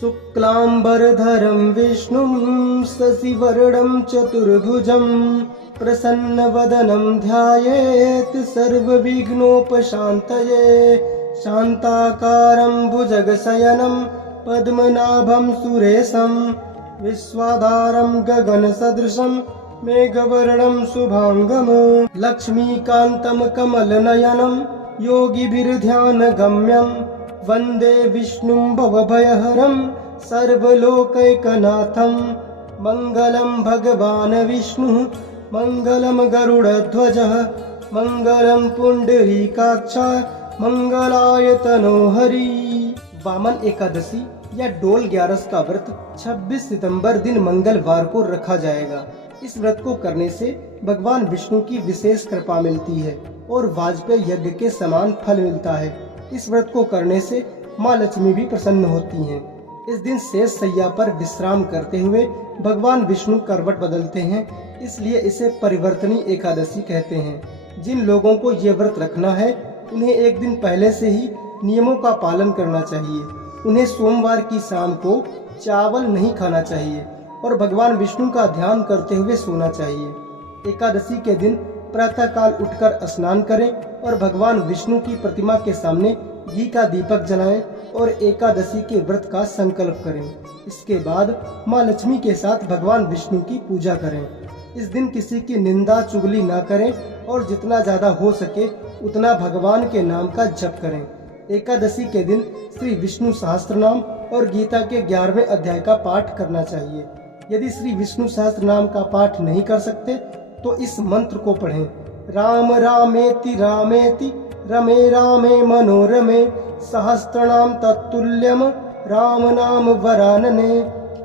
शुक्लांबरधरं विष्णुं शशिवर्णं चतुर्भुजं प्रसन्नवदनं ध्यायेत् सर्वविघ्नोपशान्तये। शान्ताकारं भुजगशयनं पद्मनाभं सुरेशं विश्वाधारं गगनसदृशं मेघवर्णं शुभांगं लक्ष्मीकान्तं कमलनयनं योगिभिर्ध्यानगम्यं वन्दे विष्णुं भवभयहरं सर्वलोकैकनाथं। मङ्गलं भगवान् विष्णुः मङ्गलं गरुडध्वजः मङ्गलं पुण्डरीकाक्षः मंगलाय तनोहरि। वामन एकादशी या डोल ग्यारस का व्रत 26 सितंबर दिन मंगलवार को रखा जाएगा। इस व्रत को करने से भगवान विष्णु की विशेष कृपा मिलती है और वाजपेयी यज्ञ के समान फल मिलता है। इस व्रत को करने से माँ लक्ष्मी भी प्रसन्न होती हैं। इस दिन शेष शैया पर विश्राम करते हुए भगवान विष्णु करवट बदलते हैं, इसलिए इसे परिवर्तनी एकादशी कहते हैं। जिन लोगों को ये व्रत रखना है उन्हें एक दिन पहले से ही नियमों का पालन करना चाहिए। उन्हें सोमवार की शाम को चावल नहीं खाना चाहिए और भगवान विष्णु का ध्यान करते हुए सोना चाहिए। एकादशी के दिन प्रातःकाल उठकर स्नान करें और भगवान विष्णु की प्रतिमा के सामने घी का दीपक जलाएं और एकादशी के व्रत का संकल्प करें। इसके बाद माँ लक्ष्मी के साथ भगवान विष्णु की पूजा करें। इस दिन किसी की निंदा चुगली ना करें और जितना ज्यादा हो सके उतना भगवान के नाम का जप करें। एकादशी के दिन श्री विष्णु सहस्त्रनाम और गीता के 11वें अध्याय का पाठ करना चाहिए। यदि श्री विष्णु सहस्त्रनाम का पाठ नहीं कर सकते तो इस मंत्र को पढ़ें। राम रामेति रामेति रमे रामे मनोरमे सहस्त्रनाम तत्तुल्यम राम नाम वरानने।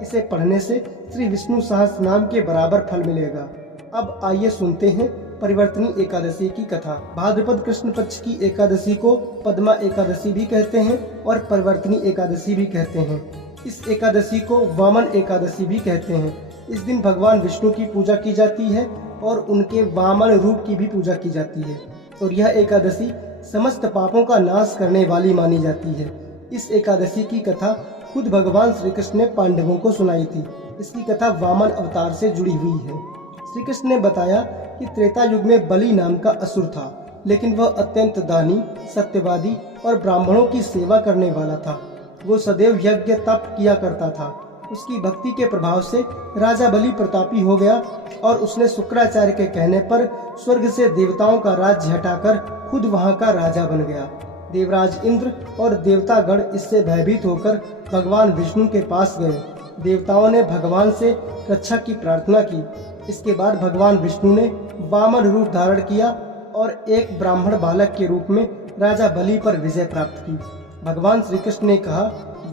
इसे पढ़ने से श्री विष्णु सहस्त्रनाम के बराबर फल मिलेगा। अब आइए सुनते हैं परिवर्तनी एकादशी की कथा। भाद्रपद कृष्ण पक्ष की एकादशी को पद्मा एकादशी भी कहते हैं और परिवर्तनी एकादशी भी कहते हैं। इस एकादशी को वामन एकादशी भी कहते हैं। इस दिन भगवान विष्णु की पूजा की जाती है और उनके वामन रूप की भी पूजा की जाती है और यह एकादशी समस्त पापों का नाश करने वाली मानी जाती है। इस एकादशी की कथा खुद भगवान श्री कृष्ण ने पांडवों को सुनाई थी। इसकी कथा वामन अवतार से जुड़ी हुई है। श्री कृष्ण ने बताया कि त्रेता युग में बलि नाम का असुर था, लेकिन वह अत्यंत दानी, सत्यवादी और ब्राह्मणों की सेवा करने वाला था। वो सदैव यज्ञ तप किया करता था। उसकी भक्ति के प्रभाव से राजा बलि प्रतापी हो गया और उसने शुक्राचार्य के कहने पर स्वर्ग से देवताओं का राज्य हटाकर खुद वहां का राजा बन गया। देवराज इंद्र और देवतागण इससे भयभीत होकर भगवान विष्णु के पास गए। देवताओं ने भगवान से रक्षा की प्रार्थना की। इसके बाद भगवान विष्णु ने वामन रूप धारण किया और एक ब्राह्मण बालक के रूप में राजा बलि पर विजय प्राप्त की। भगवान श्री कृष्ण ने कहा,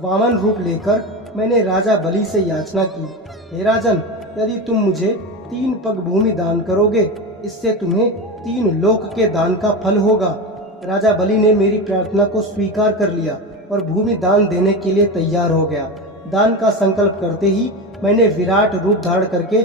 वामन रूप लेकर मैंने राजा बलि से याचना की, हे राजन, यदि तुम मुझे 3 पग भूमि दान करोगे, इससे तुम्हें 3 लोक के दान का फल होगा। राजा बलि ने मेरी प्रार्थना को स्वीकार कर लिया और भूमि दान देने के लिए तैयार हो गया। दान का संकल्प करते ही मैंने विराट रूप धारण करके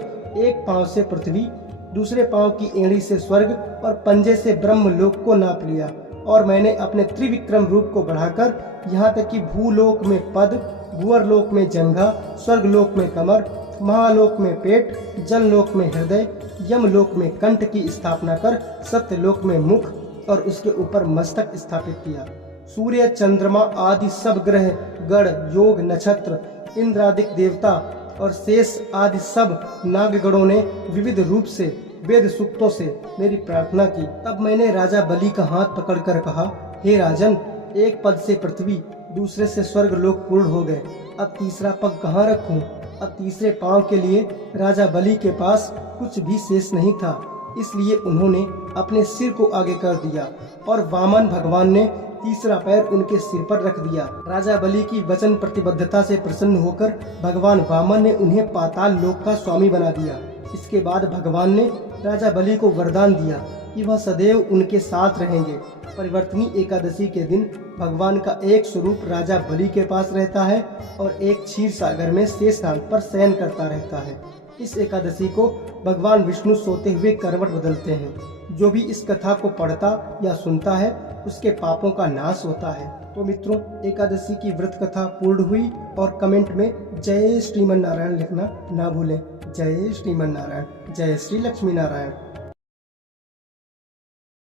एक पांव से पृथ्वी, दूसरे पांव की एड़ी से स्वर्ग और पंजे से ब्रह्म लोक को नाप लिया और मैंने अपने त्रिविक्रम रूप को बढ़ाकर यहाँ तक कि भूलोक में पद, भूअरलोक में जंघा, स्वर्गलोक में कमर, महालोक में पेट, जनलोक में हृदय, यमलोक में कंठ की स्थापना कर सत्यलोक में मुख और उसके ऊपर मस्तक स्थापित किया। सूर्य, चंद्रमा आदि सब ग्रह, गण, योग, नक्षत्र, इंद्रादिक देवता और शेष आदि सब नागगणों ने विविध रूप से वेद सूक्तों से मेरी प्रार्थना की। तब मैंने राजा बलि का हाथ पकड़कर कहा, हे राजन, एक पद से पृथ्वी, दूसरे से स्वर्ग लोक पूर्ण हो गए। अब तीसरा पग कहाँ रखूं? अब तीसरे पांव के लिए राजा बलि के पास कुछ भी शेष नहीं था, इसलिए उन्होंने अपने सिर को आगे कर दिया और वामन भगवान ने तीसरा पैर उनके सिर पर रख दिया। राजा बलि की वचन प्रतिबद्धता से प्रसन्न होकर भगवान वामन ने उन्हें पाताल लोक का स्वामी बना दिया। इसके बाद भगवान ने राजा बलि को वरदान दिया कि वह सदैव उनके साथ रहेंगे। परिवर्तनी एकादशी के दिन भगवान का एक स्वरूप राजा बलि के पास रहता है और एक क्षीर सागर में शेषनाग पर शयन करता रहता है। इस एकादशी को भगवान विष्णु सोते हुए करवट बदलते हैं। जो भी इस कथा को पढ़ता या सुनता है उसके पापों का नाश होता है। तो मित्रों, एकादशी की व्रत कथा पूर्ण हुई और कमेंट में जय श्रीमन नारायण लिखना ना भूलें। जय श्रीमन नारायण, जय श्री लक्ष्मी नारायण।